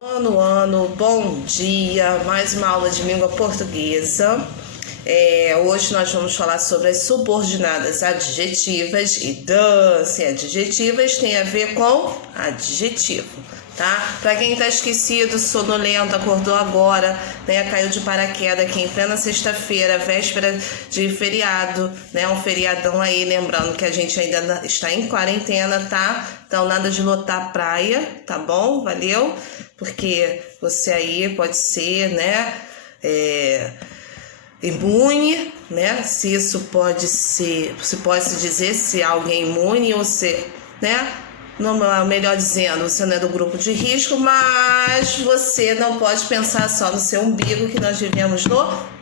Bom dia, mais uma aula de língua portuguesa. Hoje nós vamos falar sobre as subordinadas adjetivas e adjetivas tem a ver com adjetivo, tá? Para quem tá esquecido, sonolento, acordou agora, né? Caiu de paraquedas aqui em plena sexta-feira, véspera de feriado, né? Um feriadão aí, lembrando que a gente ainda está em quarentena, tá? Então nada de lotar a praia, tá bom? Valeu? Porque você aí pode ser, né? Imune, né? Se isso pode ser, se pode se dizer se alguém imune ou se, né? Não, melhor dizendo, você não é do grupo de risco, mas você não pode pensar só no seu umbigo, que nós vivemos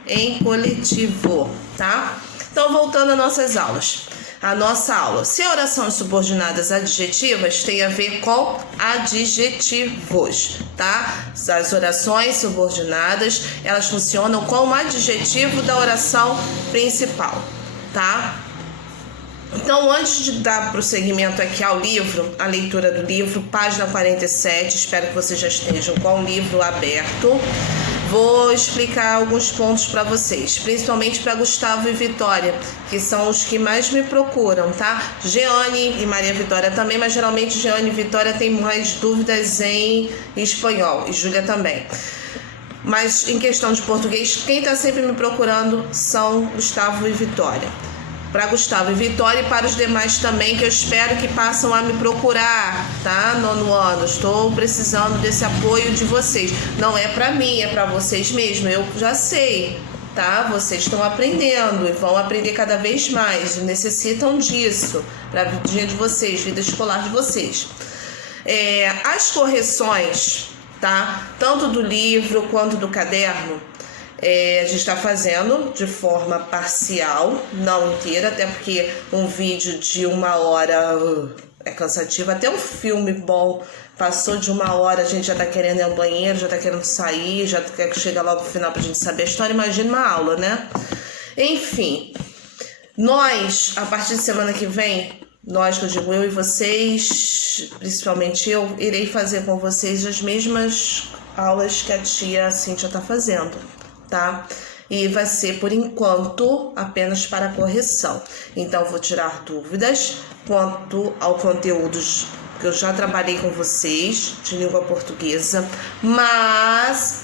em coletivo, tá? Então, voltando às nossas aulas. A nossa aula, se orações subordinadas adjetivas tem a ver com adjetivos, tá? As orações subordinadas, elas funcionam como adjetivo da oração principal, tá? Então, antes de dar prosseguimento aqui ao livro, a leitura do livro, página 47, espero que vocês já estejam com o livro aberto. Vou explicar alguns pontos para vocês, principalmente para Gustavo e Vitória, que são os que mais me procuram, tá? Jeane e Maria Vitória também, mas geralmente Jeane e Vitória têm mais dúvidas em espanhol, e Júlia também. Mas em questão de português, quem está sempre me procurando são Gustavo e Vitória. Para Gustavo e Vitória e para os demais também, que eu espero que passem a me procurar, tá? Nono ano, estou precisando desse apoio de vocês. Não é para mim, é para vocês mesmo, eu já sei, tá? Vocês estão aprendendo e vão aprender cada vez mais, necessitam disso para a vida de vocês, vida escolar de vocês. As correções, tá? Tanto do livro quanto do caderno, a gente está fazendo de forma parcial, não inteira, até porque um vídeo de 1 hora é cansativo. Até um filme bom passou de 1 hora, a gente já está querendo ir ao banheiro, já está querendo sair, já quer que chegue logo no final para a gente saber a história. Imagina uma aula, né? Enfim, nós, a partir de semana que vem, nós, que eu digo eu e vocês, principalmente eu, irei fazer com vocês as mesmas aulas que a tia Cíntia está fazendo, tá? E vai ser, por enquanto, apenas para correção. Então, vou tirar dúvidas quanto ao conteúdo que eu já trabalhei com vocês, de língua portuguesa, mas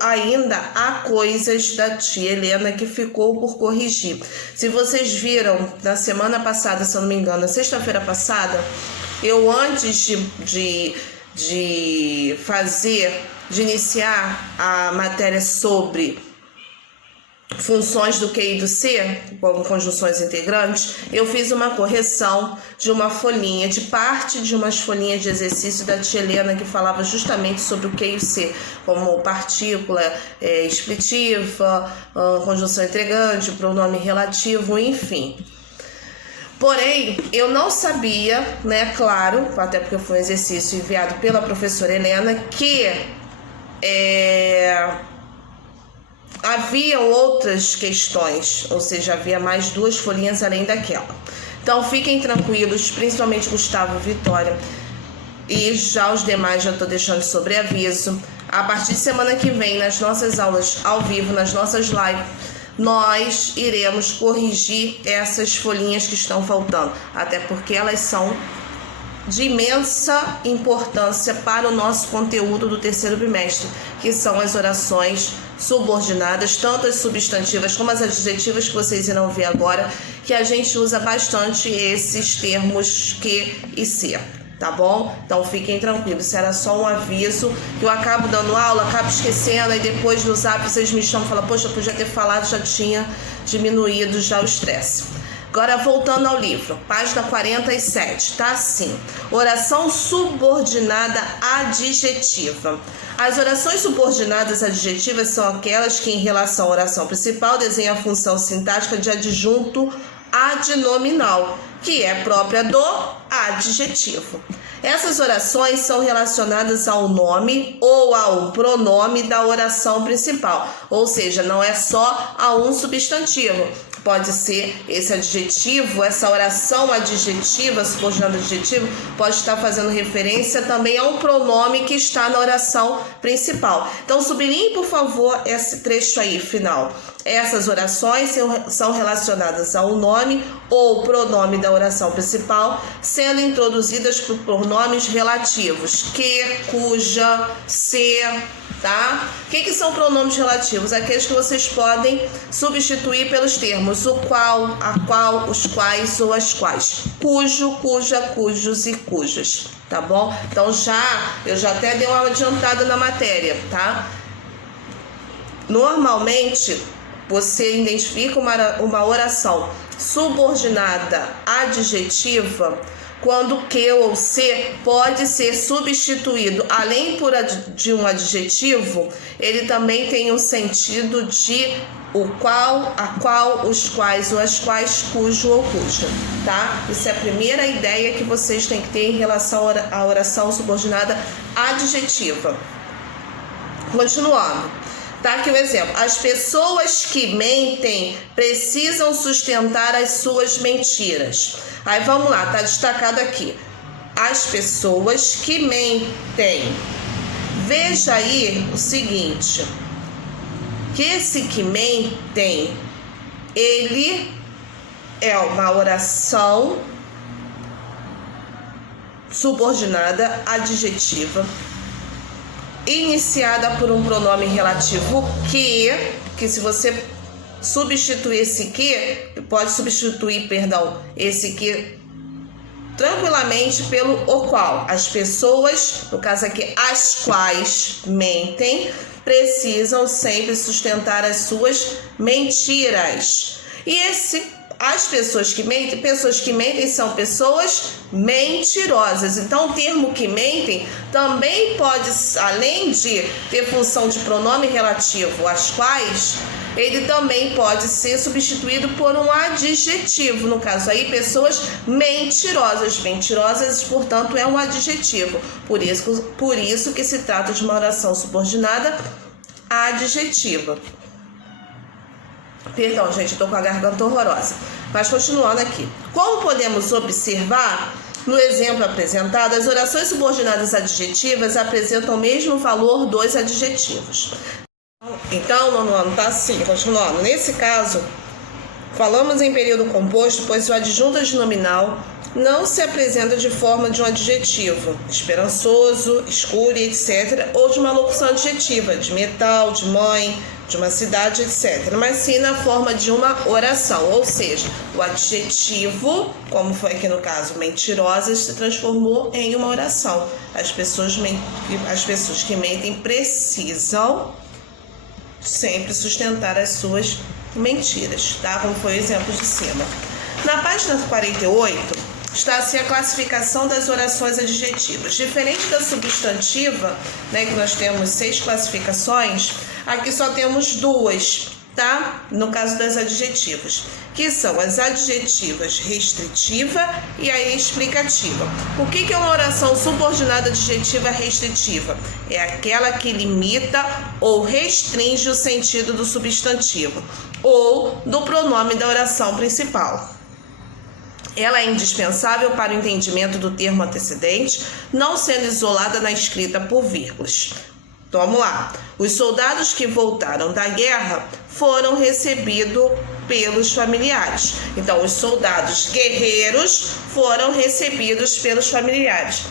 ainda há coisas da tia Helena que ficou por corrigir. Se vocês viram, na semana passada, se eu não me engano, na sexta-feira passada, eu antes de iniciar a matéria sobre funções do Q e do C, como conjunções integrantes, eu fiz uma correção de uma folhinha, de parte de umas folhinhas de exercício da tia Helena, que falava justamente sobre o Q e o C, como partícula explitiva, conjunção integrante, pronome relativo, enfim. Porém, eu não sabia, né, claro, até porque foi um exercício enviado pela professora Helena, que havia outras questões, ou seja, havia mais 2 folhinhas além daquela. Então, fiquem tranquilos, principalmente Gustavo e Vitória, e já os demais já estou deixando sobre aviso. A partir de semana que vem, nas nossas aulas ao vivo, nas nossas lives, nós iremos corrigir essas folhinhas que estão faltando, até porque elas são de imensa importância para o nosso conteúdo do terceiro bimestre, que são as orações subordinadas, tanto as substantivas como as adjetivas, que vocês irão ver agora, que a gente usa bastante esses termos que e se, tá bom? Então fiquem tranquilos, isso era só um aviso, que eu acabo dando aula, acabo esquecendo, e depois no zap vocês me chamam e falam, poxa, eu podia ter falado, já tinha diminuído já o estresse. Agora, voltando ao livro, página 47, tá assim: oração subordinada adjetiva. As orações subordinadas adjetivas são aquelas que, em relação à oração principal, desenham a função sintática de adjunto adnominal, que é própria do adjetivo. Essas orações são relacionadas ao nome ou a um pronome da oração principal, ou seja, não é só a um substantivo. pode ser esse adjetivo, essa oração adjetiva, subordinada adjetivo, pode estar fazendo referência também a um pronome que está na oração principal. Então, sublinhe, por favor, esse trecho aí, final. Essas orações são relacionadas ao nome ou pronome da oração principal, sendo introduzidas por pronomes relativos, que, cuja, se, tá? O que são pronomes relativos? Aqueles que vocês podem substituir pelos termos o qual, a qual, os quais ou as quais. Cujo, cuja, cujos e cujas, tá bom? Então eu já até dei uma adiantada na matéria, tá? Normalmente, você identifica uma oração subordinada adjetiva quando que ou se pode ser substituído, além de um adjetivo, ele também tem um sentido de o qual, a qual, os quais ou as quais, cujo ou cuja, tá? Isso é a primeira ideia que vocês têm que ter em relação à oração subordinada adjetiva. Continuando. Tá aqui o exemplo. As pessoas que mentem precisam sustentar as suas mentiras. Aí vamos lá, tá destacado aqui. As pessoas que mentem. Veja aí o seguinte, que esse que mentem, ele é uma oração subordinada adjetiva, iniciada por um pronome relativo que se você substituir esse que, pode substituir, esse que tranquilamente pelo o qual. As pessoas, no caso aqui, as quais mentem, precisam sempre sustentar as suas mentiras. E as pessoas que mentem são pessoas mentirosas. Então, o termo que mentem também pode, além de ter função de pronome relativo, as quais, ele também pode ser substituído por um adjetivo. No caso aí, pessoas mentirosas. Mentirosas, portanto, é um adjetivo. Por isso que se trata de uma oração subordinada adjetiva. Perdão, gente, eu tô com a garganta horrorosa. Mas continuando aqui. Como podemos observar, no exemplo apresentado, as orações subordinadas adjetivas apresentam o mesmo valor dos adjetivos. Então, nono ano tá assim, continuando. Nesse caso, falamos em período composto, pois o adjunto adnominal não se apresenta de forma de um adjetivo, esperançoso, escuro, etc., ou de uma locução adjetiva, de metal, de mãe, de uma cidade, etc., mas sim na forma de uma oração, ou seja, o adjetivo, como foi aqui no caso, mentirosas, se transformou em uma oração. As pessoas que mentem precisam sempre sustentar as suas mentiras, tá? Como foi o exemplo de cima. Na página 48, está assim a classificação das orações adjetivas. Diferente da substantiva, né, que nós temos 6 classificações, aqui só temos 2, tá? No caso das adjetivas, que são as adjetivas restritiva e a explicativa. O que é uma oração subordinada adjetiva restritiva? É aquela que limita ou restringe o sentido do substantivo ou do pronome da oração principal. Ela é indispensável para o entendimento do termo antecedente, não sendo isolada na escrita por vírgulas. Então, vamos lá. Os soldados que voltaram da guerra foram recebidos pelos familiares. Então, os soldados guerreiros foram recebidos pelos familiares.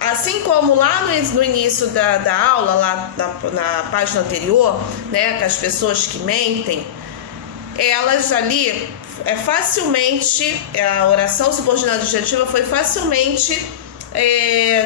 Assim como lá no início da aula, lá na página anterior, né, que as pessoas que mentem, elas ali facilmente, a oração subordinada adjetiva foi facilmente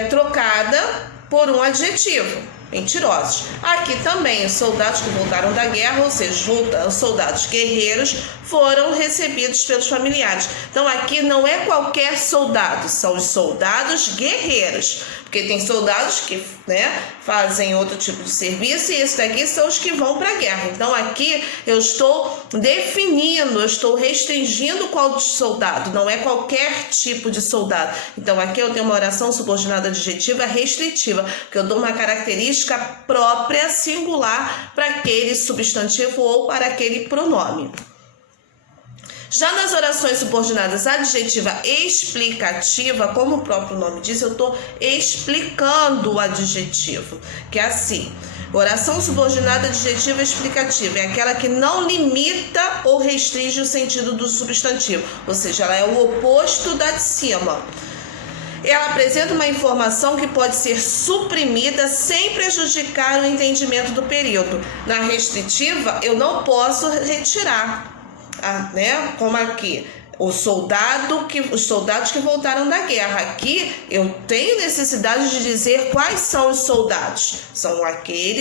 trocada por um adjetivo, mentirosos. Aqui também os soldados que voltaram da guerra, ou seja, os soldados guerreiros, foram recebidos pelos familiares. Então aqui não é qualquer soldado, são os soldados guerreiros, porque tem soldados que, né, fazem outro tipo de serviço, e esses daqui são os que vão para a guerra. Então aqui eu estou definindo, eu estou restringindo qual soldado, não é qualquer tipo de soldado. Então aqui eu tenho uma oração subordinada adjetiva restritiva, porque eu dou uma característica própria, singular, para aquele substantivo ou para aquele pronome. Já nas orações subordinadas adjetiva explicativa, como o próprio nome diz, eu estou explicando o adjetivo, que é assim. Oração subordinada adjetiva explicativa é aquela que não limita ou restringe o sentido do substantivo, ou seja, ela é o oposto da de cima. Ela apresenta uma informação que pode ser suprimida sem prejudicar o entendimento do período. Na restritiva, eu não posso retirar, né? Como aqui, os soldados que voltaram da guerra. Aqui eu tenho necessidade de dizer quais são os soldados. São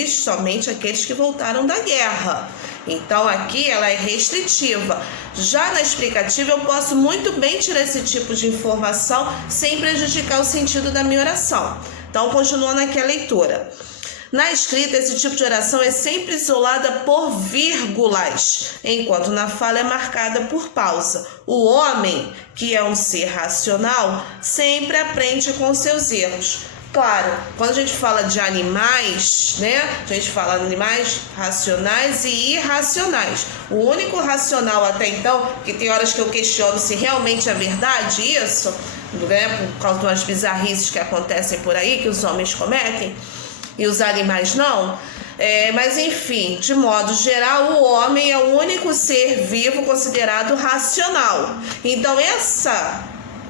somente aqueles que voltaram da guerra. Então aqui ela é restritiva. Já na explicativa eu posso muito bem tirar esse tipo de informação sem prejudicar o sentido da minha oração. Então continuando aqui a leitura. Na escrita, esse tipo de oração é sempre isolada por vírgulas, enquanto na fala é marcada por pausa. O homem, que é um ser racional, sempre aprende com seus erros. Claro, quando a gente fala de animais, né? A gente fala de animais racionais e irracionais. O único racional até então, que tem horas que eu questiono se realmente é verdade isso, né? Por causa das bizarrices que acontecem por aí, que os homens cometem, e os animais não. Mas enfim, de modo geral, o homem é o único ser vivo considerado racional. Então essa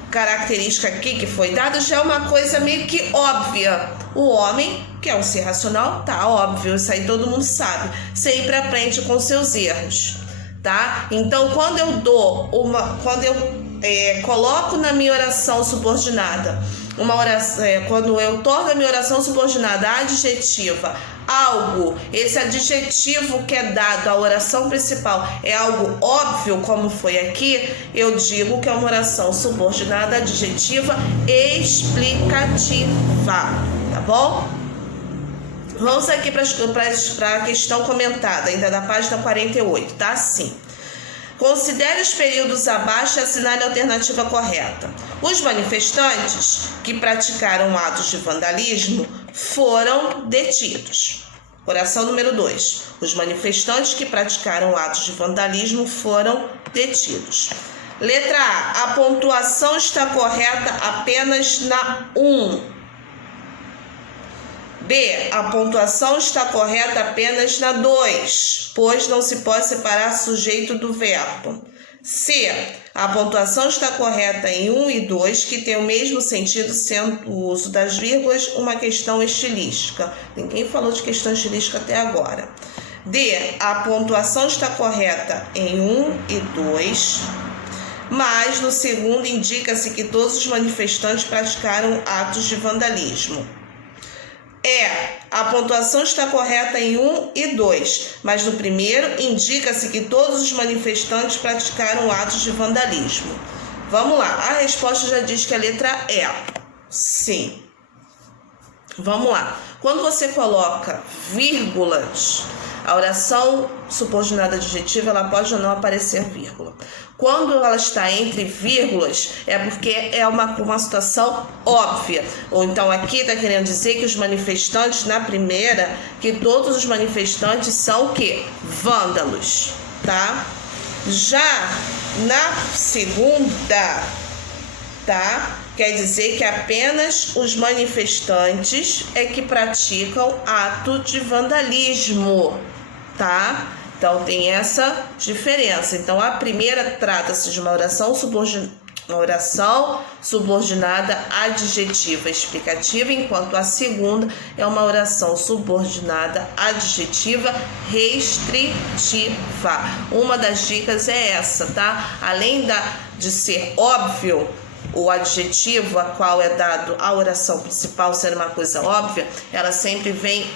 característica aqui que foi dada já é uma coisa meio que óbvia. O homem, que é um ser racional, tá óbvio, isso aí todo mundo sabe, sempre aprende com seus erros, tá? Então quando eu coloco na minha oração subordinada quando eu torno a minha oração subordinada adjetiva esse adjetivo que é dado à oração principal é algo óbvio, como foi aqui, eu digo que é uma oração subordinada adjetiva explicativa, tá bom? Vamos aqui para a questão comentada, ainda da página 48, tá assim. Considere os períodos abaixo e assinale a alternativa correta. Os manifestantes que praticaram atos de vandalismo foram detidos. Oração número 2. Os manifestantes que praticaram atos de vandalismo foram detidos. Letra A. A pontuação está correta apenas na 1. B. A pontuação está correta apenas na 2, pois não se pode separar sujeito do verbo. C. A pontuação está correta em 1 e 2, que tem o mesmo sentido, sendo o uso das vírgulas uma questão estilística. Ninguém falou de questão estilística até agora. D. A pontuação está correta em 1 e 2, mas no segundo indica-se que todos os manifestantes praticaram atos de vandalismo. A pontuação está correta em 1 e 2, mas no primeiro indica-se que todos os manifestantes praticaram atos de vandalismo. Vamos lá, a resposta já diz que a letra E. Sim. Vamos lá. Quando você coloca vírgulas, a oração subordinada adjetiva ela pode ou não aparecer vírgula. Quando ela está entre vírgulas, é porque é uma situação óbvia. Ou então aqui está querendo dizer que os manifestantes, na primeira, que todos os manifestantes são o quê? Vândalos, tá? Já na segunda, tá? Quer dizer que apenas os manifestantes é que praticam ato de vandalismo, tá? Então tem essa diferença. Então a primeira trata-se de uma oração subordinada adjetiva explicativa, enquanto a segunda é uma oração subordinada adjetiva restritiva. Uma das dicas é essa, tá? Além de ser óbvio o adjetivo a qual é dado à oração principal ser uma coisa óbvia, ela sempre vem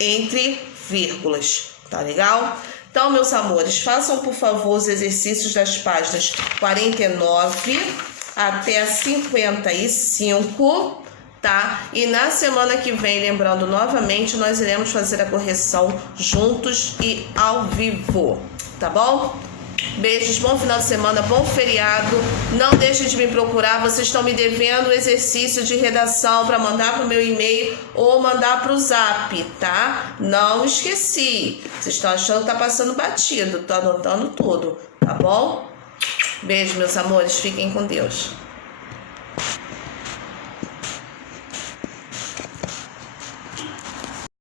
entre vírgulas. Tá legal? Então, meus amores, façam por favor os exercícios das páginas 49 até 55, tá? E na semana que vem, lembrando novamente, nós iremos fazer a correção juntos e ao vivo, tá bom? Beijos, bom final de semana, bom feriado. Não deixem de me procurar, vocês estão me devendo o exercício de redação para mandar para o meu e-mail ou mandar para o zap, tá? Não esqueci. Vocês estão achando que tá passando batido, tô anotando tudo, tá bom? Beijo, meus amores. Fiquem com Deus.